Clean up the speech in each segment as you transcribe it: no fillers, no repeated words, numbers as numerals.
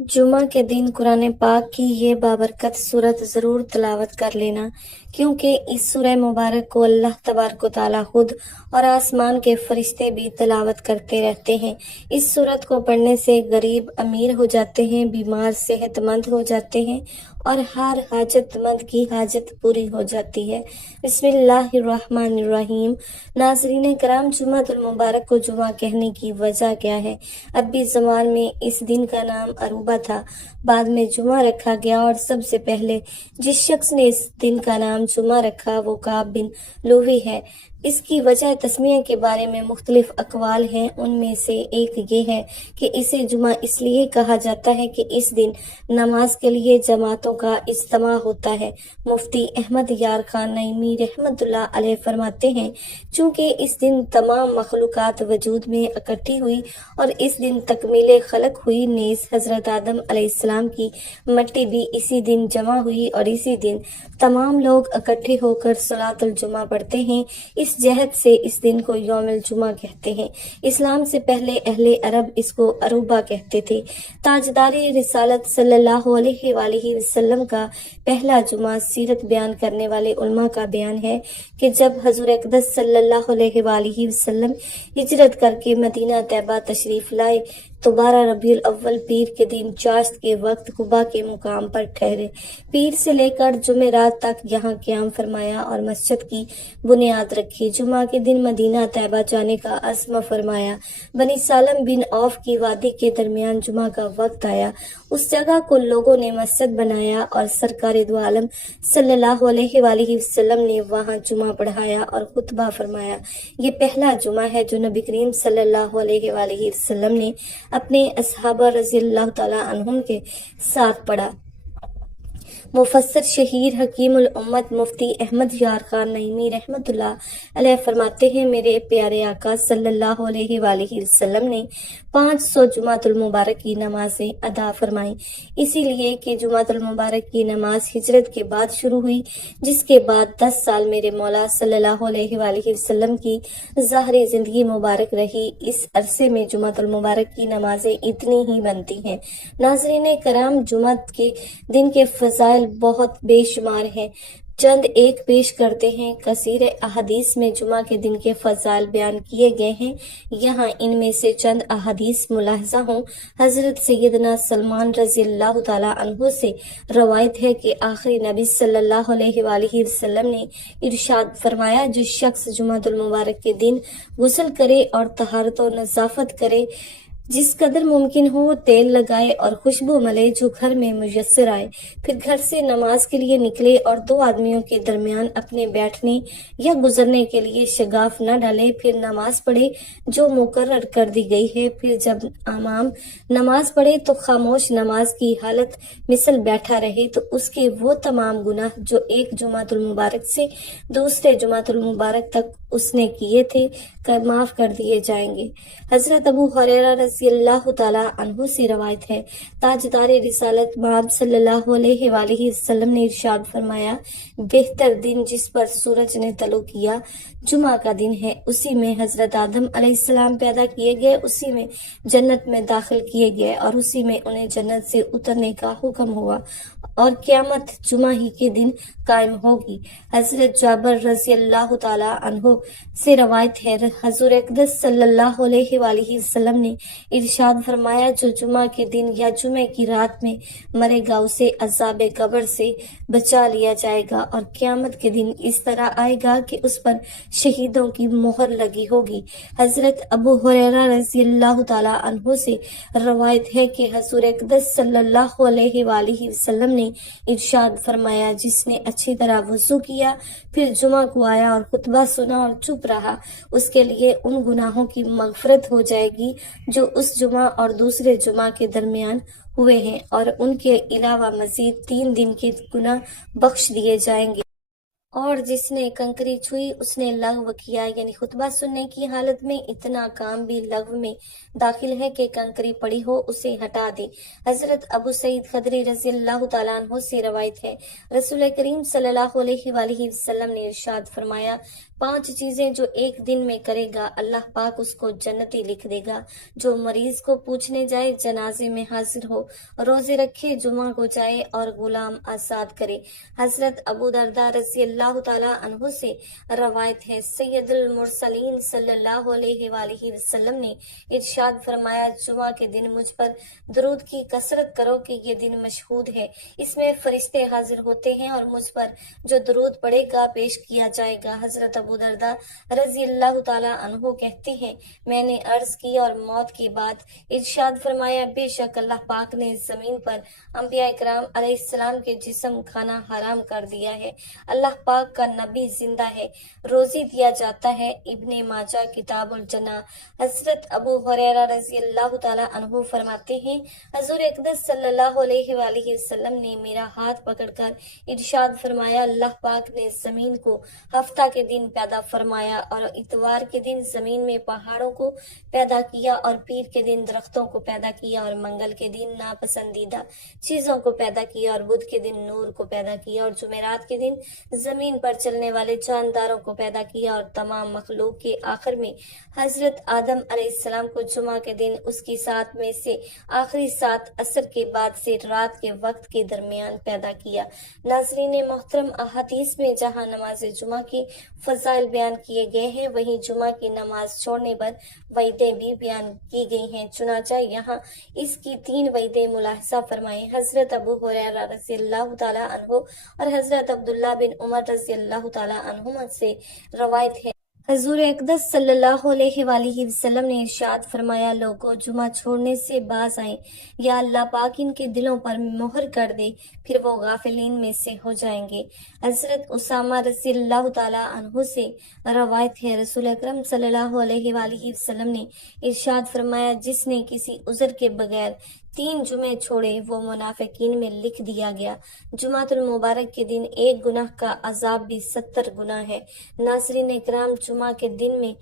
जुमा के दिन कुरान पाक की ये बाबरकत सूरत ज़रूर तिलावत कर लेना, क्योंकि इस सूरह मुबारक को अल्लाह तबारक व तआला खुद और आसमान के फरिश्ते भी तिलावत करते रहते हैं। इस सूरत को पढ़ने से गरीब अमीर हो जाते हैं, बीमार सेहतमंद हो जाते हैं और हर हाजतमंद की हाजत पूरी हो जाती है। बिस्मिल्लाहिर्रहमानिर्रहीम। नाज़रीन कराम, जुमातुल मुबारक को जुमा कहने की वजह क्या है? अरबी ज़बान में इस दिन का नाम अरूबा था, बाद में जुमा रखा गया और सबसे पहले जिस शख्स ने इस दिन का नाम जुमा रखा वो काब बिन लुहई है। इसकी वजह तस्मिया के बारे में मुख्तलिफ अकवाल हैं। उनमें से एक ये है कि इसे जुमा इसलिए कहा जाता है कि इस दिन नमाज के लिए जमातों का इज्तिमा होता है। मुफ्ती अहमद यार खान नईमी रहमतुल्लाह अलैह फरमाते हैं, चूँकि इस दिन तमाम मखलूक़ात वजूद में इकट्ठी हुई और इस दिन तकमील खलक हुई, नेज़ हज़रत आदम अलैहिस्सलाम की मट्टी भी इसी दिन जमा हुई और इसी दिन तमाम लोग इकट्ठे होकर सलातुल जुमा पढ़ते हैं। इस जहत से इस दिन को यौमुल जुमा कहते हैं। इस्लाम से पहले अहले अरब इसको अरूबा कहते थे। ताजदारी रिसालत सल्लल्लाहु अलैहि वसल्लम का पहला जुमा सीरत बयान करने वाले उलमा का बयान है कि जब हजूर अक़दस सल्लल्लाहु अलैहि वसल्लम हिजरत करके मदीना तैयबा तशरीफ लाए तो 12 रबीउल अव्वल पीर के दिन चाश्त के वक्त कुबा के मुकाम पर ठहरे। पीर से लेकर जुमेरात तक यहाँ क़याम फरमाया और मस्जिद की बुनियाद रखी। जुमा के दिन मदीना तैयबा जाने का अज़्म फरमाया। बनी सालम बिन औफ की वादी के दरमियान जुमा का वक्त आया। उस जगह को लोगों ने मस्जिद बनाया और सरकार दो आलम सल्लल्लाहु अलैहि वसल्लम ने वहाँ जुमा पढ़ाया और खुतबा फरमाया। ये पहला जुमा है जो नबी करीम सल्लल्लाहु अलैहि वसल्लम ने अपने असहाबा रज़ियल्लाहु तआला अन्हुम के साथ पढ़ा। मुफस्सिर शहीर हकीमुल उम्मत मुफ्ती अहमद यार खान नईमी रहमतुल्लाह अलैह फरमाते हैं, मेरे प्यारे आका सल्लल्लाहु अलैहि वसल्लम ने 500 जुमातुल मुबारक की नमाजें अदा फरमाई, इसीलिए कि जुमातुल मुबारक की नमाज हिजरत के बाद शुरू हुई, जिसके बाद 10 साल मेरे मौला सल्लल्लाहु अलैहि वसल्लम की ज़ाहरी ज़िंदगी मुबारक रही। इस अरसे में जुमातुल मुबारक की नमाजें इतनी ही बनती हैं। नाज़रीन कराम, जुमात के दिन के फ़ज़ाइल बहुत बेशुमार हैं। चंद एक पेश करते हैं। कसीर अहादीस में जुमा के दिन के फ़ज़ाइल बयान किए गए हैं। यहाँ इनमें से चंद अहादीस मुलाहजा हों। हज़रत सैयदना सलमान रज़ियल्लाहु ताला अन्हु से रवायत है कि आखिरी नबी सल्लल्लाहु अलैहि वसल्लम ने इरशाद फरमाया, जो शख्स जुमातुल मुबारक के दिन गुस्ल करे और तहारत व नज़ाफ़त करे, जिस कदर मुमकिन हो तेल लगाए और खुशबू मले जो घर में मुयस्सर आए, फिर घर से नमाज के लिए निकले और दो आदमियों के दरमियान अपने बैठने या गुजरने के लिए शगाफ न डाले, फिर नमाज पढ़े जो मुकर्रर कर दी गई है। फिर जब इमाम नमाज पढ़े तो खामोश नमाज की हालत मिसल बैठा रहे, तो उसके वो तमाम गुनाह जो एक जुमातुल मुबारक से दूसरे जुमातुल मुबारक तक उसने किए थे माफ कर दिए जाएंगे। हजरत अबू हुरैरा रज़ियल्लाहु ताला अन्हु से रवायत है, ताजदार रिसालत मआब सल्लल्लाहु अलैहि वसल्लम ने इरशाद फरमाया, बेहतर दिन जिस पर सूरज ने तलु किया जुमा का दिन है। उसी में हजरत आदम अलैहिस्सलाम पैदा किए गए, उसी में जन्नत में दाखिल किए गए और उसी में उन्हें जन्नत से उतरने का हुक्म हुआ और क़यामत जुमा ही के दिन कायम होगी। हजरत जाबर रज़ियल्लाहु ताला अन्हु से रवायत है, हजूर अक़दस सल्लल्लाहु अलैहि वसल्लम ने इरशाद फरमाया, जो जुमा के दिन या जुमे की रात में मरेगा उसे अज़ाब कब्र से बचा लिया जाएगा और क़यामत के दिन इस तरह आएगा कि उस पर शहीदों की मोहर लगी होगी। हजरत अबू हुरैरा रज़ियल्लाहु ताला अन्हु से रवायत है कि हजूर अक़दस सल्लल्लाहु अलैहि वसल्लम ने इरशाद फरमाया, जिसने अच्छी तरह वुज़ू किया फिर जुमा को आया और खुतबा सुना और चुप रहा, उसके लिए उन गुनाहों की मग़फ़िरत हो जाएगी जो उस जुमा और दूसरे जुमा के दरमियान हुए हैं और उनके अलावा मज़ीद 3 दिन के गुनाह बख्श दिए जाएंगे। और जिसने कंकरी छुई उसने लग़व किया, यानी खुतबा सुनने की हालत में इतना काम भी लग़व में दाखिल है कि कंकरी पड़ी हो उसे हटा दे। हजरत अबू सईद खदरी रज़ियल्लाहु ताला अन्हु से रवायत है, रसूल करीम सल्लल्लाहु अलैहि वसल्लम ने इरशाद फरमाया, 5 चीजें जो एक दिन में करेगा अल्लाह पाक उसको जन्नती लिख देगा। जो मरीज को पूछने जाए, जनाजे में हाजिर हो, रोजे रखे, जुमा को जाए और गुलाम आजाद करे। हजरत अबू दरदा रज़ी अल्लाह ताला अन्हु से रवायत है, सैयदुल मुरसलीन सल्लल्लाहु अलैहि वसल्लम ने इरशाद फरमाया, जुमा के दिन मुझ पर दरूद की कसरत करो कि ये दिन मशहूद है, इसमें फरिश्ते हाजिर होते हैं और मुझ पर जो दरूद पड़ेगा पेश किया जाएगा। हजरत अबू दरदा रज़ी अल्लाह ताला अन्हु कहते हैं, मैंने अर्ज की और मौत की बात इरशाद फरमाया, बेशक अल्लाह पाक ने जमीन पर अंबिया इकराम अलैहिस्सलाम के जिस्म खाना हराम कर दिया है। अल्लाह पाक का नबी जिंदा है, रोजी दिया जाता है। इब्ने माजा किताबुल जना। हजरत अबू हुरैरा रज़ी अल्लाह ताला अन्हु फरमाते हैं, हजूर अक़दस सल्लल्लाहु अलैहि वसल्लम ने मेरा हाथ पकड़कर इरशाद फरमाया, अल्लाह पाक ने जमीन को हफ्ता के दिन पैदा फरमाया और इतवार के दिन जमीन में पहाड़ों को पैदा किया और पीर के दिन दरख्तों को पैदा किया और मंगल के दिन नापसंदीदा चीजों को पैदा किया और बुध के दिन नूर को पैदा किया और जुमेरात के दिन जमीन पर चलने वाले जानदारों को पैदा किया और तमाम मखलूक के आखिर में हजरत आदम अलैहिस्सलाम को जुमा के दिन उसकी सात में से आखिरी सात असर के बाद से रात के वक्त के दरमियान पैदा किया। नाज़रीन मोहतरम, अहादीस में जहाँ नमाज जुमा की फजाइल बयान किए गए हैं, वहीं जुमा की नमाज छोड़ने पर वईदें भी बयान की गई हैं। चुनाचा यहाँ इसकी 3 वईदें मुलाहजा फरमाएं। हजरत अबू हुरैरा रज़ी अल्लाह ताला अन्हु और हजरत अब्दुल्ला बिन उमर रज़ी अल्लाह ताला अन्हुमा से रवायत है, हजूर अक़दस सल्लल्लाहु अलैहि वसल्लम ने इरशाद फरमाया, लोगों जुमा छोड़ने से बाज आए या अल्लाह पाक इनके दिलों पर मोहर कर दे, फिर वो गाफिलीन में से हो जाएंगे। हजरत उसामा रज़ी अल्लाह ताला अन्हु से रवायत है, रसूल अकरम सल्लल्लाहु अलैहि वसल्लम ने इरशाद फरमाया, जिसने किसी उज़र के बगैर 3 जुमे छोड़े वो मुनाफिकीन में लिख दिया गया। जुमातुल मुबारक के दिन एक गुनाह का अजाब भी 70 गुना है। नाज़रीन इकराम, जुमा के दिन में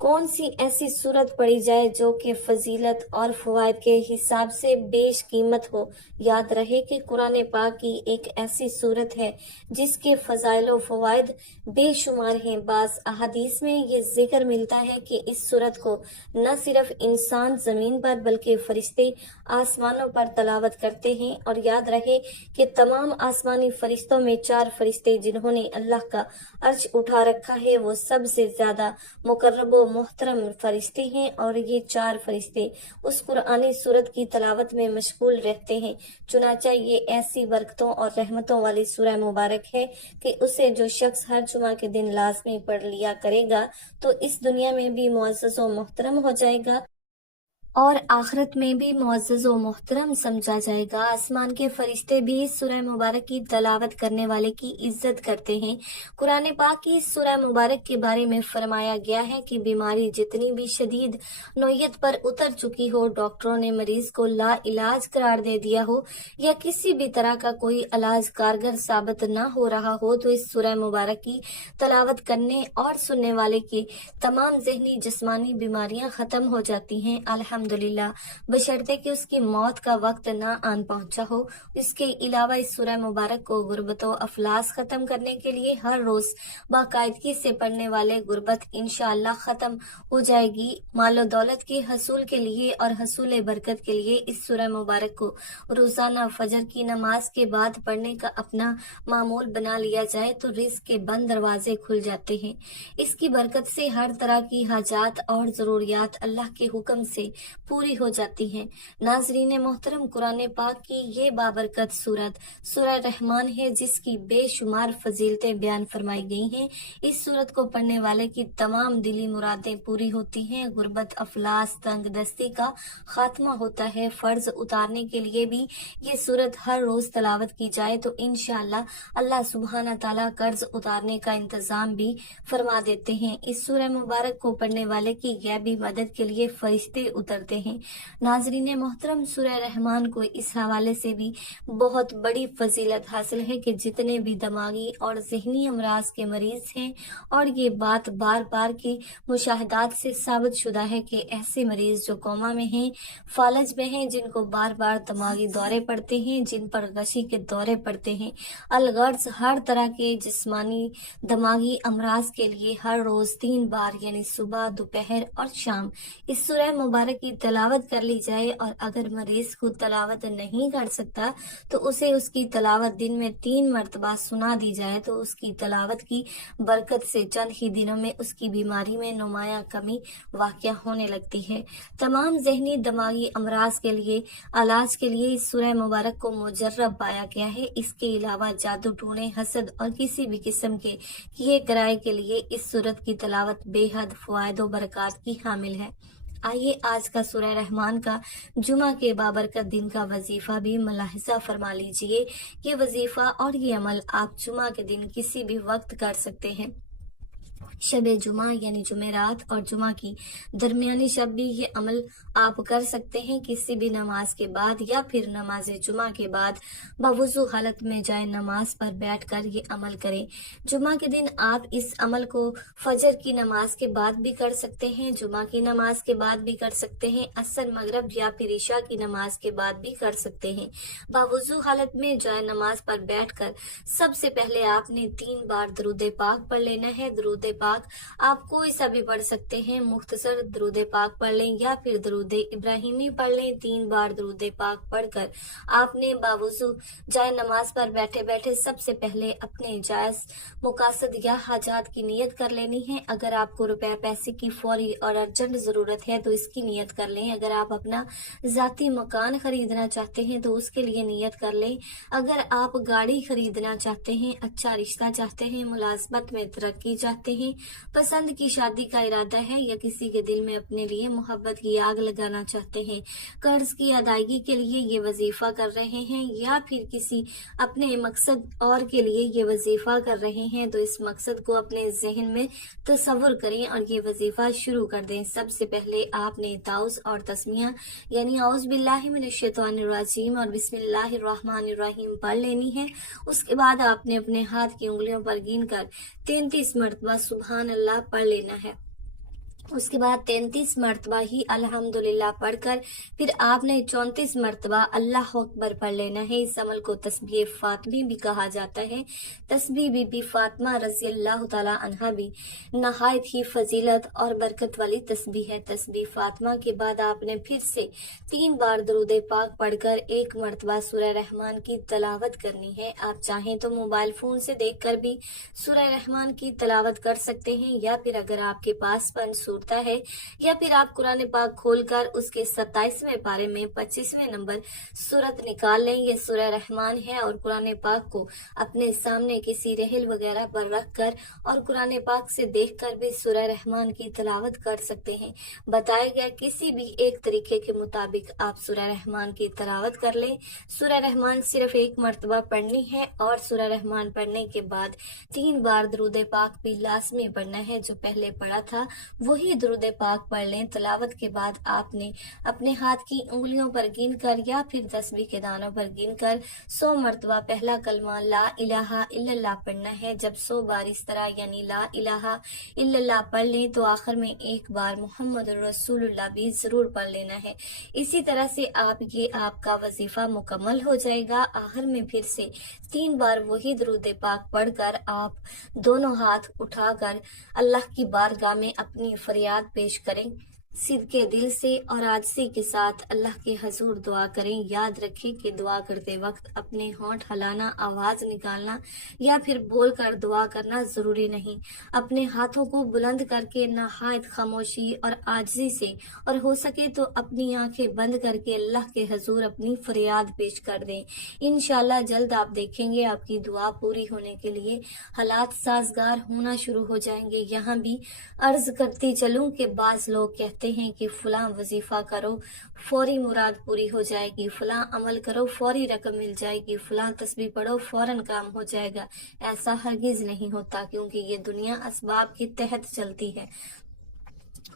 कौन सी ऐसी सूरत पढ़ी जाए जो कि फजीलत और फवायद के हिसाब से बेश कीमत हो। याद रहे कि कुरान पाक की एक ऐसी सूरत है जिसके फजाइल व फवायद बेशुमार हैं। बाज़ अहादीस में ये जिक्र मिलता है कि इस सूरत को न सिर्फ इंसान जमीन पर बल्कि फरिश्ते आसमानों पर तलावत करते हैं। और याद रहे कि तमाम आसमानी फरिश्तों में 4 फरिश्ते जिन्होंने अल्लाह का अर्श उठा रखा है वो सबसे ज्यादा मुकर्रब मोहतरम फरिश्ते हैं और ये 4 फरिश्ते उस कुरानी सूरत की तलावत में मशगूल रहते हैं। चुनाचा ये ऐसी बरकतों और रहमतों वाली सूरह मुबारक है कि उसे जो शख्स हर जुमा के दिन लाजमी पढ़ लिया करेगा तो इस दुनिया में भी मुअज़्ज़ज़ व मोहतरम हो जाएगा और आखिरत में भी मुअज़्ज़ज़ व मोहतरम समझा जाएगा। आसमान के फरिश्ते भी इस सूरह मुबारक की तलावत करने वाले की इज्जत करते हैं। कुरान पाक की इस सूरह मुबारक के बारे में फरमाया गया है कि बीमारी जितनी भी शदीद नौयत पर उतर चुकी हो, डॉक्टरों ने मरीज को ला इलाज करार दे दिया हो या किसी भी तरह का कोई इलाज कारगर साबित न हो रहा हो, तो इस सूरह मुबारक की तलावत करने और सुनने वाले की तमाम ज़हनी जिस्मानी बीमारियां खत्म हो जाती हैं अल्हम्दुलिल्लाह, बशर्ते कि उसकी मौत का वक्त ना आन पहुंचा हो। इसके अलावा इस सूरह मुबारक को गुर्बत व अफलास खत्म करने के लिए हर रोज बाकायदगी से पढ़ने वाले गुर्बत इंशाअल्लाह खत्म हो जाएगी। मालो दौलत के हसूल के लिए और हसूल बरकत के लिए इस सूरह मुबारक को रोजाना फजर की नमाज के बाद पढ़ने का अपना मामूल बना लिया जाए तो रिज़्क़ के बंद दरवाजे खुल जाते हैं। इसकी बरकत से हर तरह की हाजात और जरूरियात अल्लाह के हुक्म से पूरी हो जाती हैं। नाजरीन मोहतरम, कुरान पाक की ये बाबरकत सूरत सूरह रहमान है जिसकी बेशुमार फजीलतें बयान फरमाई गई हैं। इस सूरत को पढ़ने वाले की तमाम दिली मुरादें पूरी होती हैं। गुर्बत, अफलास, तंग दस्ती का खात्मा होता है। फर्ज उतारने के लिए भी ये सूरत हर रोज तलावत की जाए तो इंशाअल्लाह अल्लाह सुब्हाना ताला कर्ज उतारने का इंतजाम भी फरमा देते हैं। इस सूरह मुबारक को पढ़ने वाले की गैबी मदद के लिए फरिश्ते उतर करते हैं। नाजरीन मोहतरम, सूरह रहमान को इस हवाले से भी बहुत बड़ी फजीलत हासिल है कि जितने भी दिमागी और जहनी अमराज के मरीज हैं, और ये बात बार बार के मुशाहिदात से साबित शुदा है कि ऐसे मरीज जो कोमा में हैं, फालज में हैं, जिनको बार बार दिमागी दौरे पड़ते हैं, जिन पर गशी के दौरे पड़ते हैं, अलगर्ज हर तरह के जिस्मानी दिमागी अमराज के लिए हर रोज 3 बार यानी सुबह, दोपहर और शाम इस सूरह मुबारक की तलावत कर ली जाए। और अगर मरीज को तलावत नहीं कर सकता तो उसे उसकी तलावत दिन में 3 मरतबा सुना दी जाए तो उसकी तलावत की बरकत से चंद ही दिनों में उसकी बीमारी में नुमाया कमी वाक़या होने लगती है। तमाम जहनी दिमागी अमराज के लिए इलाज के लिए इस सूरह मुबारक को मुजर्रब पाया गया है। इसके अलावा जादू टोने, हसद और किसी भी किस्म के किए कराए के लिए इस सूरत की तलावत बेहद फ़वाइद व बरक़ात की हामिल है। आइए आज का सूरह रहमान का जुमा के बाबरकत दिन का वजीफा भी मुलाहिजा फरमा लीजिए। ये वजीफा और ये अमल आप जुमा के दिन किसी भी वक्त कर सकते हैं। शब जुमा यानी जुमेरात और जुमा की दरमियानी शब भी ये अमल आप कर सकते हैं। किसी भी नमाज के बाद या फिर नमाज जुमा के बाद बवुज़ू हालत में जाए नमाज पर बैठकर ये अमल करें। जुमा के दिन आप इस अमल को फजर की नमाज के बाद भी कर सकते हैं, जुमा की नमाज के बाद भी कर सकते हैं, असर, मगरब या फिर ईशा की नमाज के बाद भी कर सकते हैं। बवुज़ू हालत में जाए नमाज पर बैठकर सबसे पहले आपने 3 बार दरूद पाक पढ़ लेना है। दरूद पाक आप कोई सा भी पढ़ सकते हैं, मुख्तसर दरूद पाक पढ़ लें या फिर दरूद इब्राहिमी पढ़ लें। 3 बार दरूद पाक पढ़कर आपने बावुज़ू जाए नमाज पर बैठे बैठे सबसे पहले अपने जायज मुकासद या हाजात की नियत कर लेनी है। अगर आपको रुपए पैसे की फौरी और अर्जेंट जरूरत है तो इसकी नियत कर लें। अगर आप अपना जाती मकान खरीदना चाहते हैं तो उसके लिए नियत कर लें। अगर आप गाड़ी खरीदना चाहते हैं, अच्छा रिश्ता चाहते हैं, मुलाजमत में तरक्की चाहते हैं, पसंद की शादी का इरादा है या किसी के दिल में अपने लिए मोहब्बत की आग लगाना चाहते हैं, कर्ज की अदायगी के लिए ये वजीफा कर रहे हैं या फिर किसी अपने मकसद और के लिए ये वजीफा कर रहे हैं तो इस मकसद को अपने जहन में तसव्वुर करें और ये वजीफा शुरू कर दें। सबसे पहले आपने ताउस और तस्मिया यानी औज़ु बिल्लाहि मिनश शैतानिर रजीम और बिस्मिल्लाहिर रहमानिर रहीम पढ़ लेनी है। उसके बाद आपने अपने हाथ की उंगलियों पर गिनकर 33 मरतबा सुभान अल्लाह पढ़ लेना है। उसके बाद 33 मरतबा ही अल्हम्दुलिल्लाह पढ़कर फिर आपने 34 मरतबा अल्लाह अकबर पढ़ लेना है। इस अमल को तस्बीह फातिमी भी कहा जाता है। तस्बीह बीबी फातिमा रज़ी अल्लाह तआला अन्हा भी नहायत ही फजीलत और बरकत वाली तस्बीह है। तस्बीह फातिमा के बाद आपने फिर से 3 बार दरूद पाक पढ़कर 1 मरतबा सूरह रहमान की तलावत करनी है। आप चाहें तो मोबाइल फोन से देखकर भी सूरह रहमान की तलावत कर सकते हैं या फिर अगर आपके पास है या फिर आप कुरान पाक खोलकर उसके 27वें पारे में 25वें नंबर सूरत निकाल लें। ये सूरह रहमान है और कुरान पाक को अपने सामने किसी रेहल वगैरह पर रखकर और कुरान पाक से देखकर भी सूरह रहमान की तलावत कर सकते हैं। बताया गया किसी भी एक तरीके के मुताबिक आप सूरह रहमान की तलावत कर लें। सूरह रहमान सिर्फ 1 मरतबा पढ़नी है और सूरह रहमान पढ़ने के बाद 3 बार दरूद पाक भी लाजमी पढ़ना है। जो पहले पढ़ा था वही दरूद पाक पढ़ लें। तलावत के बाद आपने अपने हाथ की उंगलियों पर गिनकर या फिर तस्बीह के दानों पर गिनकर 100 मरतबा पहला कलमा ला इलाहा इल्लल्लाह पढ़ना है। जब 100 बार इस तरह यानी ला इलाहा इल्लल्लाह पढ़ लें तो आखिर में 1 बार मोहम्मद रसूलुल्लाह भी जरूर पढ़ लेना है। इसी तरह से आपका वजीफा मुकम्मल हो जाएगा। आखिर में फिर से 3 बार वही दरूद पाक पढ़कर आप दोनों हाथ उठाकर अल्लाह की बारगाह में अपनी फरियाद पेश करें। सिद्के दिल से और आजिज़ी के साथ अल्लाह के हजूर दुआ करें। याद रखें कि दुआ करते वक्त अपने होंठ हिलाना, आवाज निकालना या फिर बोलकर दुआ करना जरूरी नहीं। अपने हाथों को बुलंद करके नहायत खामोशी और आजिज़ी से और हो सके तो अपनी आंखें बंद करके अल्लाह के हजूर अपनी फरियाद पेश कर दें। इंशाअल्लाह जल्द आप देखेंगे आपकी दुआ पूरी होने के लिए हालात साजगार होना शुरू हो जाएंगे। यहाँ भी अर्ज करती चलूं कि बाज लोग कहते हैं कि फलां वजीफा करो फौरी मुराद पूरी हो जाएगी, फलां अमल करो फौरी रकम मिल जाएगी, फलां तस्बीह पढ़ो फौरन काम हो जाएगा। ऐसा हरगिज नहीं होता क्योंकि ये दुनिया असबाब के तहत चलती है।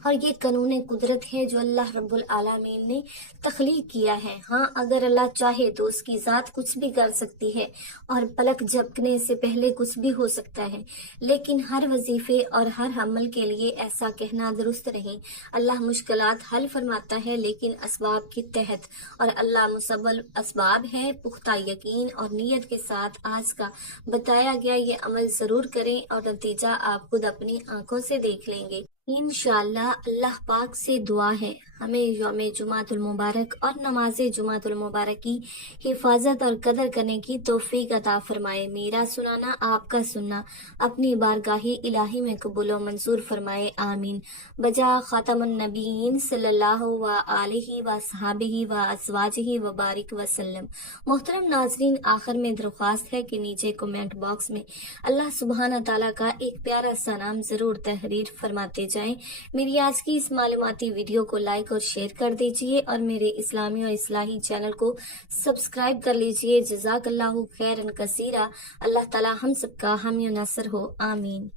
اور یہ قانون قدرت ہے جو اللہ رب العالمین نے تخلیق کیا ہے۔ ہاں اگر اللہ چاہے تو اس کی ذات کچھ بھی کر سکتی ہے اور پلک جھپکنے سے پہلے کچھ بھی ہو سکتا ہے، لیکن ہر وظیفے اور ہر عمل کے لیے ایسا کہنا درست نہیں۔ اللہ مشکلات حل فرماتا ہے لیکن اسباب کے تحت، اور اللہ مسبب اسباب ہے۔ پختہ یقین اور نیت کے ساتھ آج کا بتایا گیا یہ عمل ضرور کریں اور نتیجہ آپ خود اپنی آنکھوں سے دیکھ لیں گے۔ انشاءاللہ اللہ پاک سے دعا ہے ہمیں یوم جمعۃ المبارک اور نماز جمعۃ المبارک کی حفاظت اور قدر کرنے کی توفیق عطا فرمائے۔ میرا سنانا آپ کا سننا اپنی بارگاہ الہی میں قبول و منظور فرمائے، آمین۔ بجا خاتم النبیین صلی اللہ علیہ وصحبہ وازواجہ وبارک وسلم۔ محترم ناظرین، آخر میں درخواست ہے کہ نیچے کمنٹ باکس میں اللہ سبحانہ تعالیٰ کا ایک پیارا سا نام ضرور تحریر فرماتے جائیں۔ میری آج کی اس معلوماتی ویڈیو کو لائک اور شیئر کر دیجئے اور میرے اسلامی اور اصلاحی چینل کو سبسکرائب کر لیجئے۔ جزاک اللہ خیرا کثیرا۔ اللہ تعالیٰ ہم سب کا حامی و ناصر ہو، آمین۔